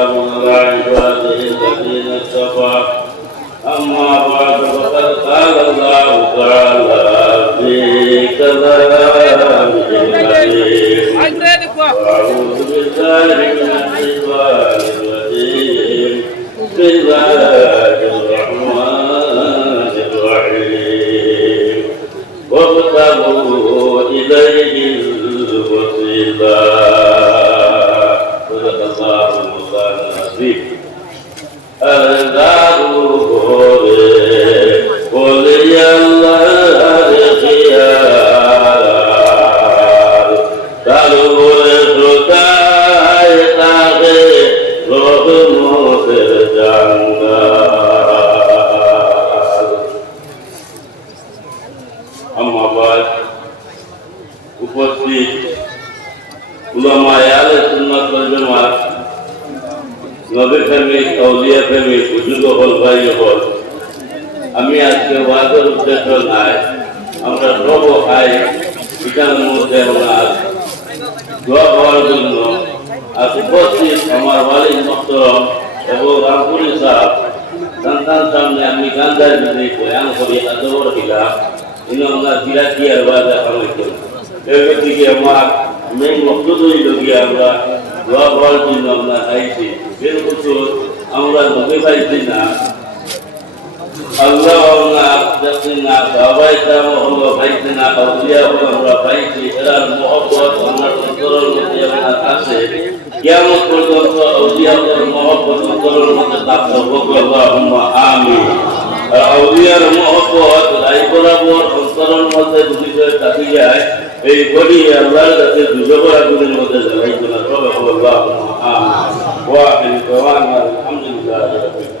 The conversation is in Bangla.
وسلام على عباده الذين اصطفى أما بعد فقد قال الله تعالى في كلامه العزيز أعوذ بالله من الشيطان الرجيم بسم الله الرحمن الرحيم وابتغوا إليه الوسيلة صدق الله مولانا العظيم قل يا الله خيار قالوا لسكاي تاغي روح موسر جنگال أما بعد উপস্থিত উলামায়ে আহলে সুন্নাত ওয়াল জামাত নবী প্রেমিক আউলিয়া প্রেমিক বুজুর্গ হল ভাই হল আমি আজকে ওয়াজের উদ্দেশ্য নাই আমরা সব খাই এখানের মধ্যে ওনার দোয়া হওয়ার জন্য আজ উপস্থিত আমার ওয়ালিদ মোহতরম এবং রামপুরি সাহেব সন্তান সামনে আমি গান্ধার বিধি বয়ান করি আদবর খিলাফ ইনো ওনার জিরাকি আর ওয়াজা খামাইতে এদিকে আমার মেন মকসুদ হইল গিয়ে আমরা দোয়া হওয়ার জন্য আমরা আইছি বিলকুল আমরা নবী পাইছি না আল্লাহ যাচ্ছি না সবাই হলো পাইছি না আউলিয়া আমরা পাইছি এরা মহব্বত আমার অন্তরের মধ্যে আমার আছে কিয়ামত পর্যন্ত আউলিয়ার মহব্বত অন্তরের মধ্যে থাকতে হবে আল্লাহুম্মা আমিন আর আউলিয়ার মহব্বত লাই বরাবর অন্তরের মধ্যে যদি থাকি যায় এই বডি আল্লাহর কাছে দুজোর আগুনের মধ্যে জ্বালাইতো না তবে আল্লাহুম্মা আমিন ওয়া আখিরু দাওয়ানা আলহামদুলিল্লাহি রাব্বিল